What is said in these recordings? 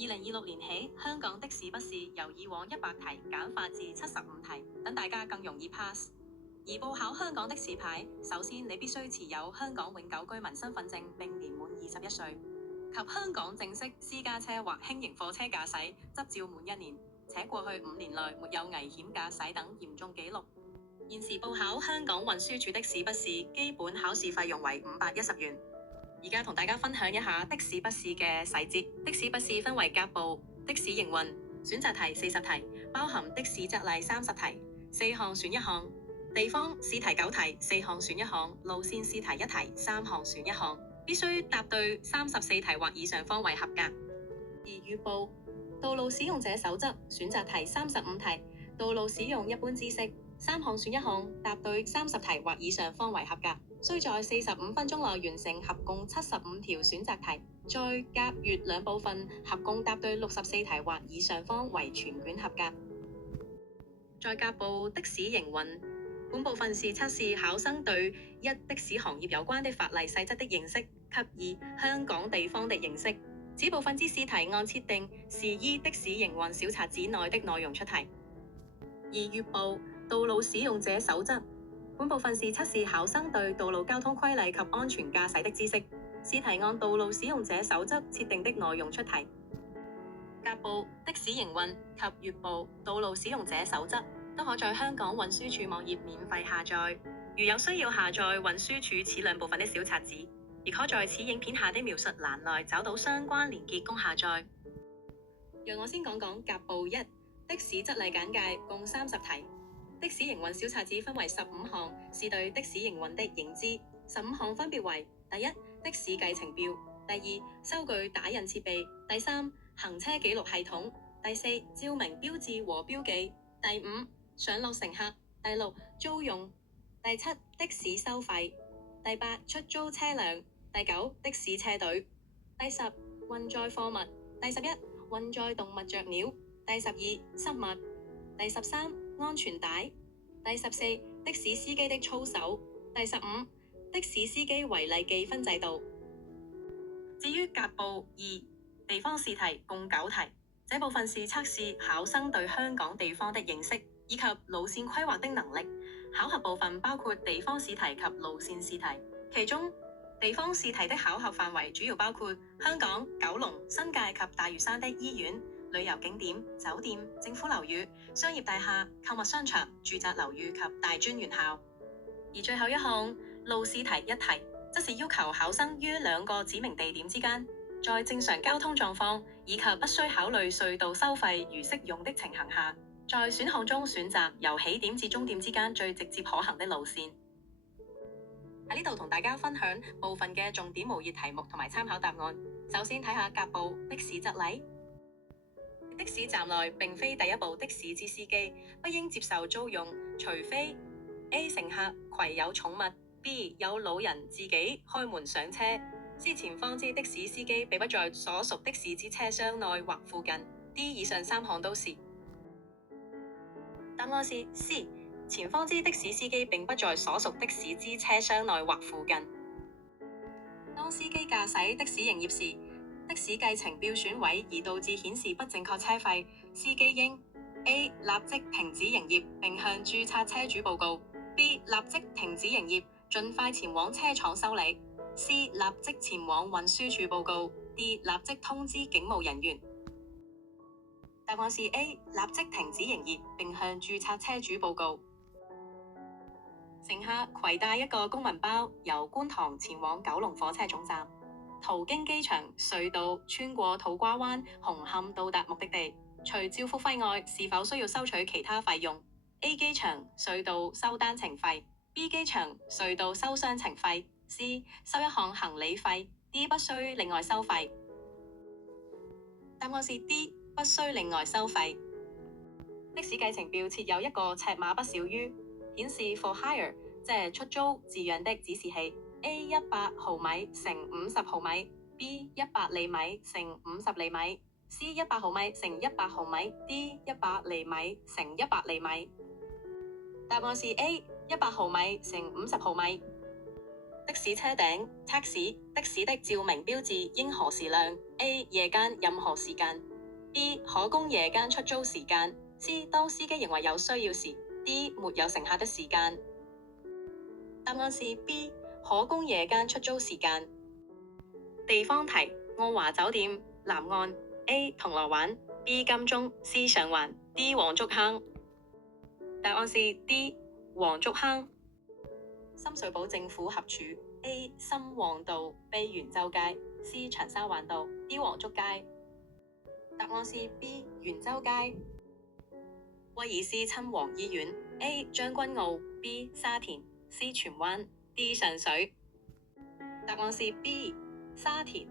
2026年起，香港的士筆試由以往100題簡化至75題，等大家更容易 pass。而報考香港的士牌，首先你必須持有香港永久居民身份證並年滿21歲，及香港正式私家車或輕型貨車駕駛執照滿1年，且過去5年內沒有危險駕駛等嚴重記錄。現時報考香港運輸署的士筆試，基本考試費用為510元。而家同大家分享一下的士筆試嘅細節。的士筆試分為甲部、的士營運、選擇題40題，包含的士則例30題，4項選1項；地方試題9題，4項選1項；路線試題1題，3項選1項。必須答對34題或以上方為合格。而乙部道路使用者守則選擇題35題，道路使用一般知識3項選1項，答對30題或以上方為合格。需在45分鐘內完成合共75條選擇題，在甲乙兩部分合共答對64題或以上方為全卷合格。在甲部的士營運，本部分是測試考生對一的士行業有關的法例細則的認識及二香港地方的認識。此部分之試題按設定是依的士營運小冊子內的內容出題。而乙部道路使用者守則，本部分是測試考生對道路交通規例及安全駕駛的知識。試題按道路使用者守則設定的內容出題。甲部的士營運及乙部道路使用者守則都可在香港運輸署網頁免費下載。如有需要下載運輸署此兩部分的小冊子，亦可在此影片下的描述欄內找到相關連結供下載。讓我先講講甲部1的士則例簡介，共30題。的士營運小冊子分為15項，是對的士營運的認知。15項分別為：第一，的士計程表；第二，收據打印設備；第三，行車記錄系統；第四，照明標誌和標記；第五，上落乘客；第六，租用；第七，的士收費；第八，出租車輛；第九，的士車隊；第十，運載貨物；第11，運載動物雀鳥；第12，失物；第13，安全帶；第14，的士司機的操守；第15，的士司機違例記分制度。至於甲部2地方試題共9題，這部分是測試考生對香港地方的認識以及路線規劃的能力。考核部分包括地方試題及路線試題，其中地方試題的考核範圍主要包括香港、九龍、新界及大嶼山的醫院、旅遊景點、酒店、政府樓宇、商業大廈、購物商場、住宅樓宇及大專院校。而最後一項路試題1題，則是要求考生於2個指明地點之間，在正常交通狀況以及不需考慮隧道收費如適用的情形下，在選項中選擇由起點至終點之間最直接可行的路線。喺呢度同大家分享部分嘅重點模擬題目同埋參考答案。首先睇下甲部的士則例。的士站內並非第一部的士之司機，不應接受租用，除非 A 乘客攜有寵物， B 有老人自己開門上車， C 前方之的士司機並不在所屬的士之車廂內或附近， D 以上3項都是。答案是 C， 前方之的士司機並不在所屬的士之車廂內或附近。當司機駕駛的士營業時，的士計程表損毀而導致顯示不正確車費，司機應 A 立即停止營業並向註冊車主報告， B 立即停止營業盡快前往車廠修理， C 立即前往運輸署報告， D 立即通知警務人員。答案是 A 立即停止營業並向註冊車主報告。乘客攜帶一個公文包由觀塘前往九龍火車總站，途經機場、隧道，穿過土瓜灣、紅磡到達目的地，除照付費外，是否需要收取其他費用？ A 機場、隧道收單程費， B 機場、隧道收雙程費， C 收一項行李費， D 不需另外收費。答案是 D 不需另外收費。的士計程表設有一個尺碼不少於顯示 for hire 即係出租字樣的指示器 A 100毫米乘50毫米 B 100厘米乘50厘米 C 100毫米乘100毫米 D 100厘米乘100厘米。答案是 A 100毫米乘50毫米。的士車頂 taxi 的士的照明標誌應何時亮 ？A. 夜間任何時間 B. 可供夜間出租時間 C. 當司機認為有需要時 D. 沒有乘客的時間。答案是 B. 可供夜間出租時間。地方題：澳華酒店南岸 A. 銅鑼灣 B. 金鐘 C. 上環 D. 黃竹坑。答案是 D. 黃竹坑。深水埗政府合署 A. 深旺道 B. 元州街 C. 長沙灣道 D. 黃竹街。答案是 B. 元州街。威爾斯親王醫院 A. 將軍澳 B. 沙田 C. 荃灣 D. 上水。答案是 B. 沙田。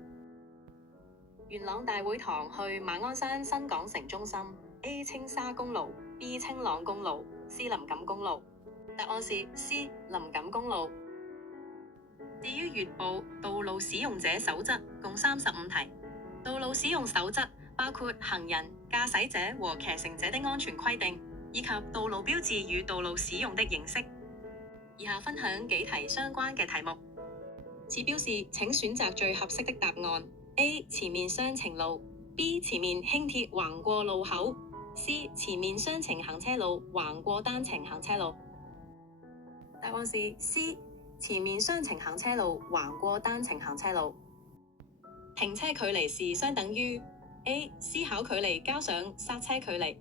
元朗大會堂去馬鞍山新港城中心 A. 青沙公路 B. 青朗公路 C. 林錦公路。答案是 C. 林錦公路。至於粵報道路使用者守則共35題，道路使用守則包括行人、駕駛者和騎乘者的安全規定，以及道路標誌與道路使用的形式。以下分享幾題相關嘅題目。此標示請選擇最合適的答案。A. 前面雙程路 B. 前面輕鐵橫過路口 C. 前面雙程行車路橫過單程行車路。答案是 C. 前面雙程行車路橫過單程行車路。停車距離是相等於 A. 思考距離加上剎車距離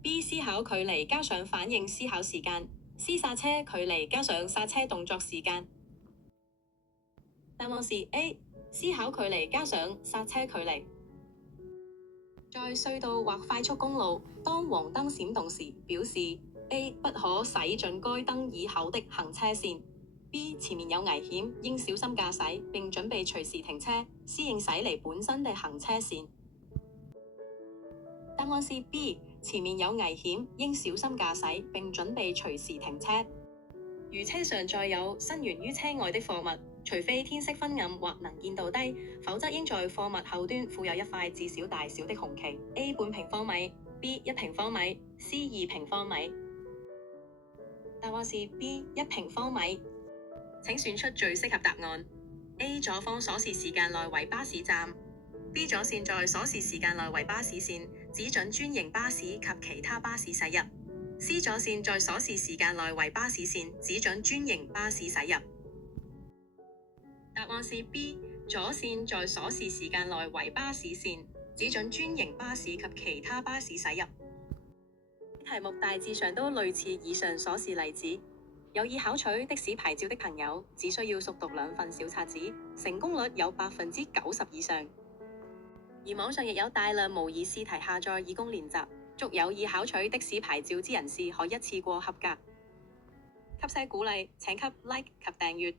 B. 思考距離加上反應思考時間 C. 剎車距離加上剎車動作時間。答案是 A. 思考距離加上剎車距離。在隧道或快速公路，當黃燈閃動時，表示 A. 不可駛進該燈以後的行車線 B. 前面有危險，應小心駕駛並準備隨時停車，施應駛離本身的行車線。答案是 B. 前面有危險，應小心駕駛並準備隨時停車。如車上載有伸源於車外的貨物，除非天色昏暗或能見度低，否則應在貨物後端附有一塊至少大小的紅旗 A. 半平方米 B. 1平方米 C. 2平方米。答案是 B. 1平方米。請選出最適合答案。 A. 左方鎖匙時間內為巴士站 B. 左線在鎖匙時間內為巴士線，只准專營巴士及其他巴士駛入 C. 左線在鎖匙時間內為巴士線，只准專營巴士駛入。答案是 B. 左線在鎖匙時間內為巴士線，只准專營巴士及其他巴士駛入。題目大致上都類似以上所示例子。有意考取的士牌照的朋友，只需要熟讀2份小冊子，成功率有90%以上。而網上亦有大量模擬試題下載以供練習，祝有意考取的士牌照之人士可一次過合格。給些鼓勵，請給 like 及訂閱。